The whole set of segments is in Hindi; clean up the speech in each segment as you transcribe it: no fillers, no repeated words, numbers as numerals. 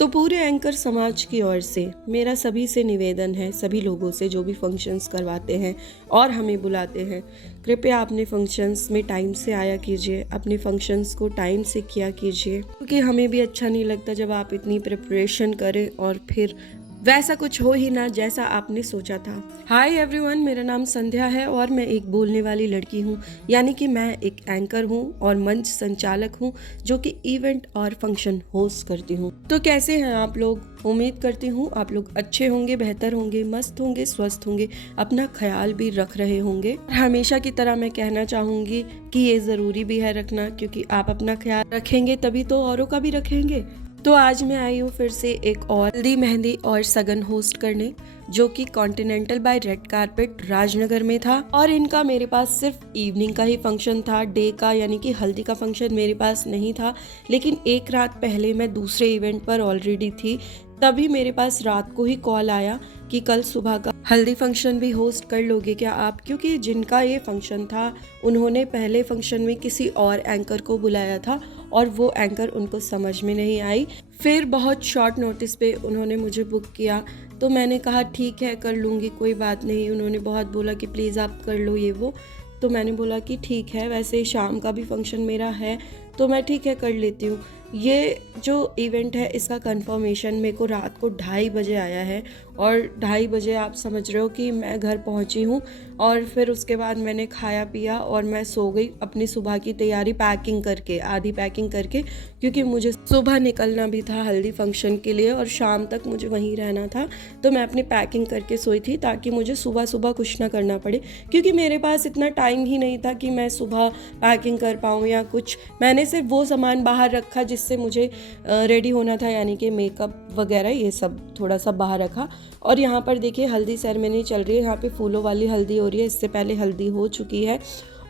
तो पूरे एंकर समाज की ओर से मेरा सभी से निवेदन है, सभी लोगों से जो भी फंक्शंस करवाते हैं और हमें बुलाते हैं, कृपया अपने फंक्शंस में टाइम से आया कीजिए, अपने फंक्शंस को टाइम से किया कीजिए, क्योंकि हमें भी अच्छा नहीं लगता जब आप इतनी प्रिपरेशन करें और फिर वैसा कुछ हो ही ना जैसा आपने सोचा था। हाय एवरीवन, मेरा नाम संध्या है और मैं एक बोलने वाली लड़की हूँ, यानी कि मैं एक एंकर हूँ और मंच संचालक हूँ जो कि इवेंट और फंक्शन होस्ट करती हूँ। तो कैसे हैं आप लोग? उम्मीद करती हूँ आप लोग अच्छे होंगे, बेहतर होंगे, मस्त होंगे, स्वस्थ होंगे, अपना ख्याल भी रख रहे होंगे। हमेशा की तरह मैं कहना चाहूँगी कि ये ज़रूरी भी है रखना, क्योंकि आप अपना ख्याल रखेंगे तभी तो औरों का भी रखेंगे। तो आज मैं आई हूँ फिर से एक और हल्दी मेहंदी और सगन होस्ट करने, जो कि continental by red carpet Rajnagar में था। और इनका मेरे पास सिर्फ इवनिंग का ही फंक्शन था, डे का यानी कि हल्दी का फंक्शन मेरे पास नहीं था। लेकिन एक रात पहले मैं दूसरे इवेंट पर ऑलरेडी थी, तभी मेरे पास रात को ही कॉल आया कि कल सुबह का हल्दी फंक्शन भी होस्ट कर लोगे क्या आप? क्योंकि जिनका ये फंक्शन था उन्होंने पहले फंक्शन में किसी और एंकर को बुलाया था और वो एंकर उनको समझ में नहीं आई। फिर बहुत शॉर्ट नोटिस पे उन्होंने मुझे बुक किया, तो मैंने कहा ठीक है कर लूँगी, कोई बात नहीं। उन्होंने बहुत बोला कि प्लीज़ आप कर लो ये वो, तो मैंने बोला कि ठीक है, वैसे शाम का भी फंक्शन मेरा है तो मैं ठीक है कर लेती हूँ। ये जो इवेंट है इसका कंफर्मेशन मेरे को रात को 2:30 बजे आया है और 2:30 बजे आप समझ रहे हो कि मैं घर पहुंची हूँ। और फिर उसके बाद मैंने खाया पिया और मैं सो गई अपनी सुबह की तैयारी पैकिंग करके, आधी पैकिंग करके, क्योंकि मुझे सुबह निकलना भी था हल्दी फंक्शन के लिए और शाम तक मुझे वहीं रहना था। तो मैं अपनी पैकिंग करके सोई थी ताकि मुझे सुबह सुबह कुछ ना करना पड़े, क्योंकि मेरे पास इतना टाइम ही नहीं था कि मैं सुबह पैकिंग कर पाऊँ या कुछ। मैंने सिर्फ वो सामान बाहर रखा जिससे मुझे रेडी होना था, यानी कि मेकअप वगैरह ये सब थोड़ा सा बाहर रखा। और यहाँ पर देखिए हल्दी सेरेमनी चल रही है, यहाँ पे फूलों वाली हल्दी हो रही है। इससे पहले हल्दी हो चुकी है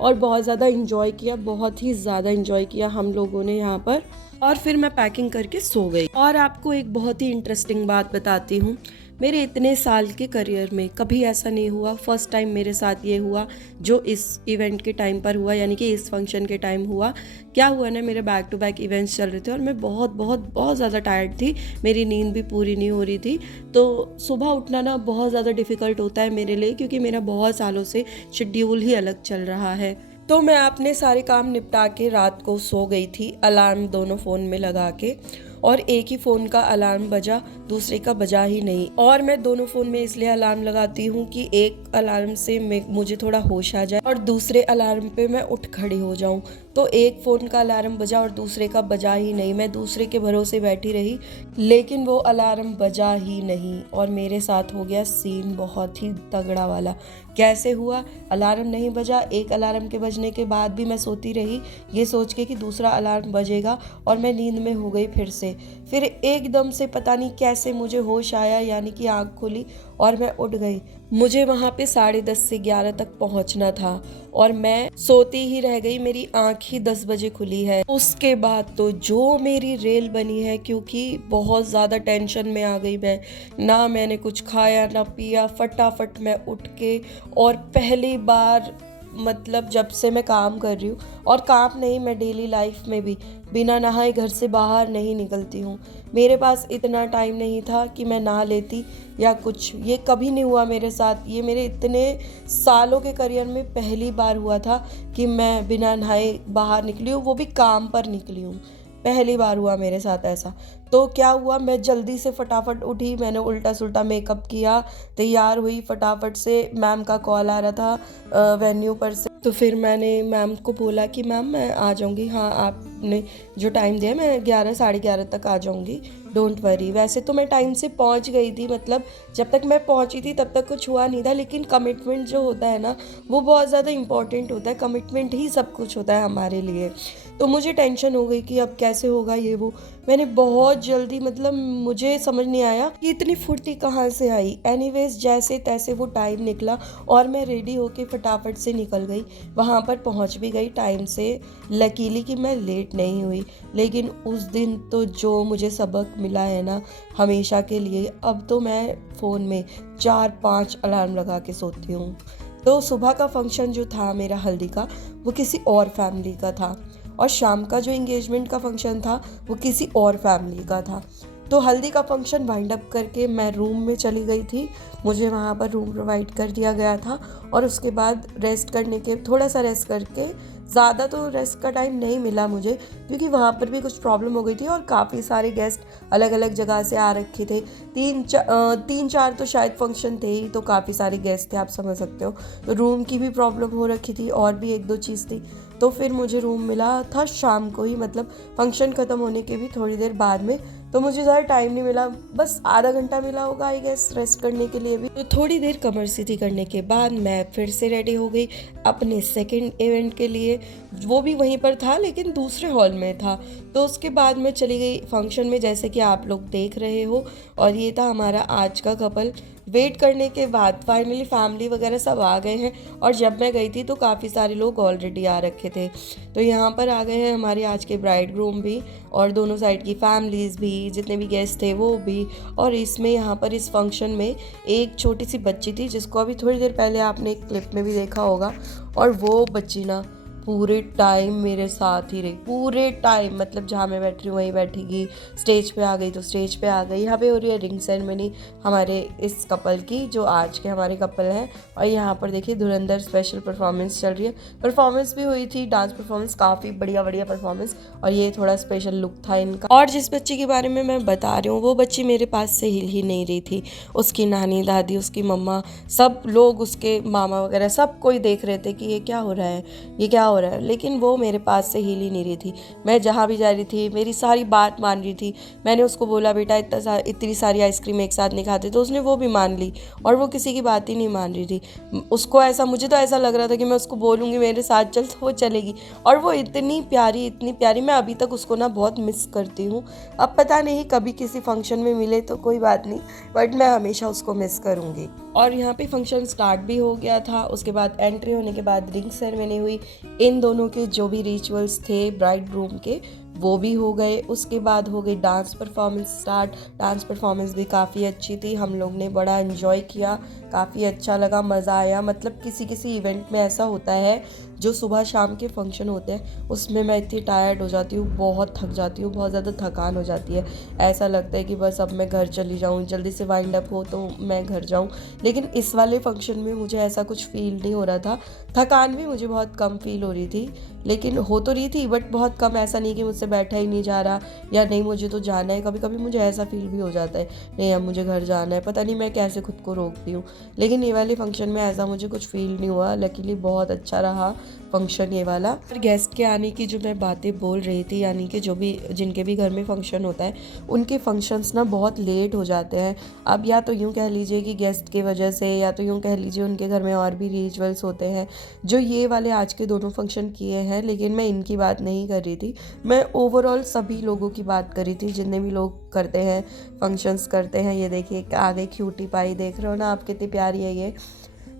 और बहुत ज़्यादा इंजॉय किया, बहुत ही ज़्यादा इंजॉय किया हम लोगों ने यहाँ पर। और फिर मैं पैकिंग करके सो गई। और आपको एक बहुत ही इंटरेस्टिंग बात बताती हूँ, मेरे इतने साल के करियर में कभी ऐसा नहीं हुआ, फर्स्ट टाइम मेरे साथ ये हुआ जो इस इवेंट के टाइम पर हुआ, यानी कि इस फंक्शन के टाइम हुआ। क्या हुआ ना, मेरे बैक टू बैक इवेंट्स चल रहे थे और मैं बहुत बहुत बहुत ज़्यादा टायर्ड थी, मेरी नींद भी पूरी नहीं हो रही थी। तो सुबह उठना ना बहुत ज़्यादा डिफ़िकल्ट होता है मेरे लिए, क्योंकि मेरा बहुत सालों से शेड्यूल ही अलग चल रहा है। तो मैं अपने सारे काम निपटा के रात को सो गई थी, अलार्म दोनों फ़ोन में लगा के। और एक ही फ़ोन का अलार्म बजा, दूसरे का बजा ही नहीं। और मैं दोनों फ़ोन में इसलिए अलार्म लगाती हूँ कि एक अलार्म से मुझे थोड़ा होश आ जाए और दूसरे अलार्म पे मैं उठ खड़ी हो जाऊँ। तो एक फ़ोन का अलार्म बजा और दूसरे का बजा ही नहीं। मैं दूसरे के भरोसे बैठी रही, लेकिन वो अलार्म बजा ही नहीं और मेरे साथ हो गया सीन बहुत ही तगड़ा वाला। कैसे हुआ? अलार्म नहीं बजा, एक अलार्म के बजने के बाद भी मैं सोती रही ये सोच के कि दूसरा अलार्म बजेगा, और मैं नींद में हो गई फिर से। फिर एकदम से पता नहीं कैसे मुझे होश आया, यानी कि आँख खुली और मैं उठ गई। मुझे वहाँ पे 10:30 से 11 तक पहुँचना था और मैं सोती ही रह गई, मेरी आँख ही 10 बजे खुली है। उसके बाद तो जो मेरी रेल बनी है, क्योंकि बहुत ज़्यादा टेंशन में आ गई मैं, ना मैंने कुछ खाया ना पिया, फटाफट मैं उठ के, और पहली बार मतलब जब से मैं काम कर रही हूँ, और काम नहीं मैं डेली लाइफ में भी बिना नहाए घर से बाहर नहीं निकलती हूँ। मेरे पास इतना टाइम नहीं था कि मैं नहा लेती या कुछ, ये कभी नहीं हुआ मेरे साथ। ये मेरे इतने सालों के करियर में पहली बार हुआ था कि मैं बिना नहाए बाहर निकली हूँ, वो भी काम पर निकली हूँ। पहली बार हुआ मेरे साथ ऐसा। तो क्या हुआ, मैं जल्दी से फटाफट उठी, मैंने उल्टा सुल्टा मेकअप किया, तैयार हुई फटाफट से। मैम का कॉल आ रहा था वेन्यू पर से, तो फिर मैंने मैम को बोला कि मैम मैं आ जाऊंगी, हाँ आपने जो टाइम दिया मैं 11 साढ़े 11 तक आ जाऊंगी, डोंट वरी। वैसे तो मैं टाइम से पहुंच गई थी, मतलब जब तक मैं पहुंची थी तब तक कुछ हुआ नहीं था, लेकिन कमिटमेंट जो होता है ना वो बहुत ज़्यादा इंपॉर्टेंट होता है। कमिटमेंट ही सब कुछ होता है हमारे लिए। तो मुझे टेंशन हो गई कि अब कैसे होगा ये वो। मैंने बहुत जल्दी, मतलब मुझे समझ नहीं आया कि इतनी फुर्ती कहाँ से आई। एनीवेज जैसे तैसे वो टाइम निकला और मैं रेडी होके फटाफट से निकल गई, वहाँ पर पहुँच भी गई टाइम से। लकीली कि मैं लेट नहीं हुई। लेकिन उस दिन तो जो मुझे सबक मिला है ना हमेशा के लिए, अब तो मैं फ़ोन में 4-5 अलार्म लगा के सोती हूँ। तो सुबह का फंक्शन जो था मेरा हल्दी का, वो किसी और फैमिली का था, और शाम का जो एंगेजमेंट का फंक्शन था वो किसी और फैमिली का था। तो हल्दी का फंक्शन वाइंड अप करके मैं रूम में चली गई थी। मुझे वहाँ पर रूम प्रोवाइड कर दिया गया था और उसके बाद रेस्ट करने के थोड़ा सा रेस्ट करके, ज़्यादा तो रेस्ट का टाइम नहीं मिला मुझे क्योंकि वहाँ पर भी कुछ प्रॉब्लम हो गई थी और काफ़ी सारे गेस्ट अलग अलग जगह से आ रखे थे। तीन चार तो शायद फंक्शन थे ही, तो काफ़ी सारे गेस्ट थे, आप समझ सकते हो। तो रूम की भी प्रॉब्लम हो रखी थी और भी एक दो चीज़ थी। तो फिर मुझे रूम मिला था शाम को ही, मतलब फंक्शन ख़त्म होने के भी थोड़ी देर बाद में। तो मुझे ज़्यादा टाइम नहीं मिला, बस आधा घंटा मिला होगा आई गेस रेस्ट करने के लिए भी। तो थोड़ी देर कमर सीधी करने के बाद मैं फिर से रेडी हो गई अपने सेकंड इवेंट के लिए। वो भी वहीं पर था लेकिन दूसरे हॉल में था। तो उसके बाद मैं चली गई फंक्शन में, जैसे कि आप लोग देख रहे हो। और ये था हमारा आज का कपल। वेट करने के बाद फाइनली फैमिली वगैरह सब आ गए हैं और जब मैं गई थी तो काफ़ी सारे लोग ऑलरेडी आ रखे थे। तो यहाँ पर आ गए हैं हमारे आज के ब्राइड ग्रूम भी और दोनों साइड की फैमिलीज़ भी, जितने भी गेस्ट थे वो भी। और इसमें यहाँ पर इस फंक्शन में एक छोटी सी बच्ची थी जिसको अभी थोड़ी देर पहले आपने एक क्लिप में भी देखा होगा। और वो बच्ची ना पूरे टाइम मेरे साथ ही रही, पूरे टाइम, मतलब जहाँ मैं बैठ रही हूँ वहीं बैठेगी। स्टेज पे आ गई तो स्टेज पे आ गई। यहाँ पे हो रही है रिंग सेरेमनी हमारे इस कपल की, जो आज के हमारे कपल हैं। और यहाँ पर देखिए धुरंधर स्पेशल परफॉर्मेंस चल रही है। परफॉर्मेंस भी हुई थी, डांस परफॉर्मेंस, काफ़ी बढ़िया बढ़िया परफॉर्मेंस। और ये थोड़ा स्पेशल लुक था इनका। और जिस बच्ची के बारे में मैं बता रही हूँ वो बच्ची मेरे पास से हिल ही नहीं रही थी। उसकी नानी, दादी, उसकी मम्मा, सब लोग, उसके मामा वगैरह सब कोई देख रहे थे कि ये क्या हो रहा है, ये क्या हो रहा है, लेकिन वो मेरे पास से हिल ही नहीं रही थी। मैं जहाँ भी जा रही थी मेरी सारी बात मान रही थी। मैंने उसको बोला बेटा इतनी सारी आइसक्रीम एक साथ नहीं खाते, तो उसने वो भी मान ली और वो किसी की बात ही नहीं मान रही थी। उसको ऐसा, मुझे तो ऐसा लग रहा था कि मैं उसको बोलूँगी मेरे साथ चल तो वो चलेगी। और वो इतनी प्यारी, इतनी प्यारी, मैं अभी तक उसको ना बहुत मिस करती हूँ। अब पता नहीं कभी किसी फंक्शन में मिले तो कोई बात नहीं, बट मैं हमेशा उसको मिस करूँगी। और यहाँ पे फंक्शन स्टार्ट भी हो गया था। उसके बाद एंट्री होने के बाद रिंग सेरेमनी हुई। इन दोनों के जो भी रिचुअल्स थे ब्राइड ग्रूम के वो भी हो गए। उसके बाद हो गई dance performance start. Dance performance भी काफ़ी अच्छी थी, हम लोग ने बड़ा एंजॉय किया, काफ़ी अच्छा लगा, मज़ा आया। मतलब किसी किसी इवेंट में ऐसा होता है जो सुबह शाम के फंक्शन होते हैं उसमें मैं इतनी टायर्ड हो जाती हूँ, बहुत थक जाती हूँ, बहुत ज़्यादा थकान हो जाती है। ऐसा लगता है कि बस अब मैं घर चली जाऊँ, जल्दी से वाइंड अप हो तो मैं घर जाऊँ। लेकिन इस वाले फंक्शन में मुझे ऐसा कुछ फील नहीं हो रहा था। थकान भी मुझे बहुत कम फील हो रही थी, लेकिन हो तो रही थी बट बहुत कम। ऐसा नहीं कि मुझसे बैठा ही नहीं जा रहा या नहीं मुझे तो जाना है। कभी कभी मुझे ऐसा फील भी हो जाता है नहीं अब मुझे घर जाना है, पता नहीं मैं कैसे खुद को रोकती हूँ। लेकिन ये वाले फंक्शन में ऐसा मुझे कुछ फील नहीं हुआ। लकीली बहुत अच्छा रहा फंक्शन ये वाला। और गेस्ट के आने की जो मैं बातें बोल रही थी, यानी कि जो भी जिनके भी घर में फंक्शन होता है उनके फंक्शंस ना बहुत लेट हो जाते हैं। अब या तो यूँ कह लीजिए कि गेस्ट की वजह से, या तो यूँ कह लीजिए उनके घर में और भी रिचुअल्स होते हैं जो ये वाले आज के दोनों फंक्शन किए हैं। लेकिन मैं इनकी बात नहीं कर रही थी, मैं ओवरऑल सभी लोगों की बात कर रही थी जितने भी लोग करते हैं, फंक्शंस करते हैं। ये देखिए आगे क्यूटी पाई देख रहे हो ना आप, कितनी प्यारी है ये।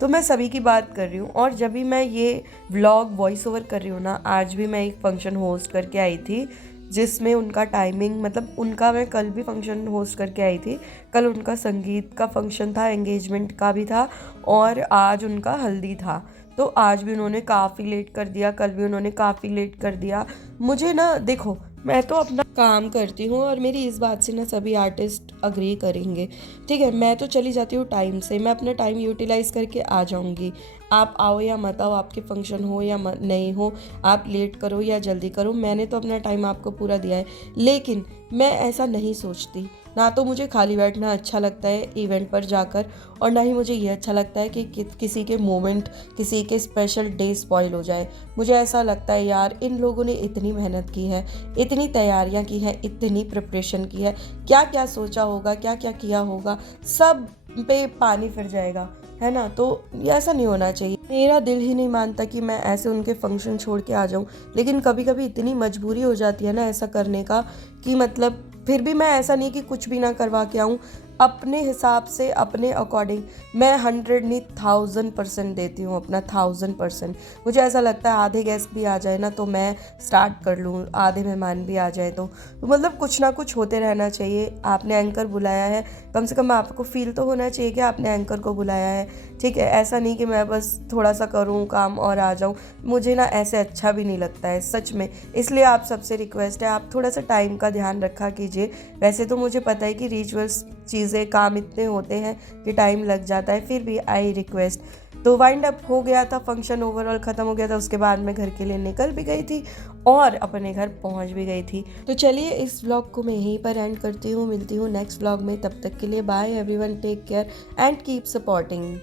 तो मैं सभी की बात कर रही हूँ। और जब भी मैं ये व्लॉग वॉइस ओवर कर रही हूँ ना, आज भी मैं एक फंक्शन होस्ट करके आई थी जिसमें उनका टाइमिंग, मतलब उनका, मैं कल भी फंक्शन होस्ट करके आई थी। कल उनका संगीत का फंक्शन था, एंगेजमेंट का भी था और आज उनका हल्दी था। तो आज भी उन्होंने काफ़ी लेट कर दिया, कल भी उन्होंने काफ़ी लेट कर दिया। मुझे ना देखो, मैं तो अपना काम करती हूँ और मेरी इस बात से ना सभी आर्टिस्ट अग्री करेंगे, ठीक है। मैं तो चली जाती हूँ टाइम से, मैं अपना टाइम यूटिलाइज़ करके आ जाऊँगी। आप आओ या मत आओ, आपके फंक्शन हो या नहीं हो, आप लेट करो या जल्दी करो, मैंने तो अपना टाइम आपको पूरा दिया है। लेकिन मैं ऐसा नहीं सोचती, ना तो मुझे खाली बैठना अच्छा लगता है इवेंट पर जाकर, और ना ही मुझे ये अच्छा लगता है कि किसी के मोमेंट, किसी के स्पेशल डे स्पॉइल हो जाए। मुझे ऐसा लगता है यार इन लोगों ने इतनी मेहनत की है, इतनी तैयारियां की हैं, इतनी प्रिपरेशन की है, क्या क्या सोचा होगा, क्या क्या किया होगा, सब पे पानी फिर जाएगा, है ना। तो ये ऐसा नहीं होना चाहिए। मेरा दिल ही नहीं मानता कि मैं ऐसे उनके फंक्शन छोड़ के आ जाऊं, लेकिन कभी कभी इतनी मजबूरी हो जाती है ना ऐसा करने का कि मतलब फिर भी मैं ऐसा नहीं कि कुछ भी ना करवा के आऊँ। अपने हिसाब से, अपने अकॉर्डिंग मैं 100 नहीं 1000% देती हूँ अपना, 1000%। मुझे ऐसा लगता है आधे गेस्ट भी आ जाए ना तो मैं स्टार्ट कर लूँ, आधे मेहमान भी आ जाए तो मतलब कुछ ना कुछ होते रहना चाहिए। आपने एंकर बुलाया है, कम से कम आपको फील तो होना चाहिए कि आपने एंकर को बुलाया है, ठीक है। ऐसा नहीं कि मैं बस थोड़ा सा करूँ काम और आ जाऊँ, मुझे ना ऐसे अच्छा भी नहीं लगता है सच में। इसलिए आप सबसे रिक्वेस्ट है, आप थोड़ा सा टाइम का ध्यान रखा कीजिए। वैसे तो मुझे पता है कि रिचुअल्स चीज़ें काम इतने होते हैं कि टाइम लग जाता है, फिर भी आई रिक्वेस्ट। तो वाइंड अप हो गया था, फंक्शन ओवरऑल ख़त्म हो गया था। उसके बाद मैं घर के लिए निकल भी गई थी और अपने घर पहुंच भी गई थी। तो चलिए इस व्लॉग को मैं यहीं पर एंड करती हूँ, मिलती हूँ नेक्स्ट व्लॉग में। तब तक के लिए bye everyone, take care and keep supporting.